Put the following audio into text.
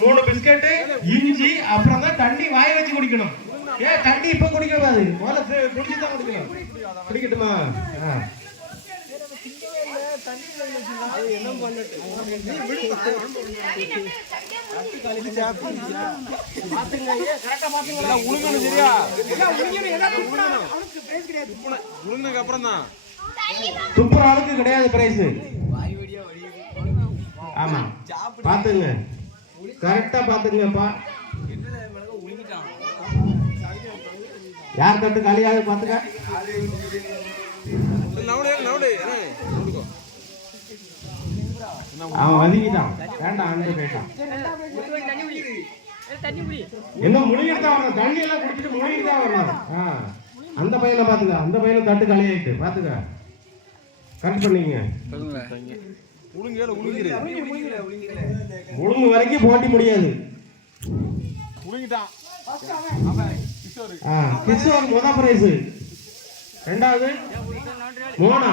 3 biscuit, இஞ்சி, அப்புறம் தான் தண்ணி வாய வச்சு குடிக்கணும். ஏன் தண்ணி இப்ப குடிக்க கூடாது, முதல்ல குடிச்சு தான் குடிக்கணும். குடிக்கட்டுமா? துப்புற ஆளுக்கு கிடையாது பிரைஸ். ஆமா பாத்துங்க, கரெக்டா பாத்துங்கப்பா. யார் தட்டு காலியாக பாத்துக்க. அவன் வதிக்கிட்டான், வேண்டாம் அங்கே போயிட்டான். என்ன முழுகிட்டு வரணும், தண்ணி எல்லாம் குடிச்சிட்டு முழுகிட்டு தான் வரணும். அந்த பையனை பாத்துக்க, அந்த பையனை தட்டு காலியாயிட்டு பாத்துக்க, கரெக்ட் பண்ணிக்கங்க. முழுங்கு வரைக்கும் போட்டி முடியாது. கிஷோர் முதல் பிரைஸ், ரெண்டாவது மோனா.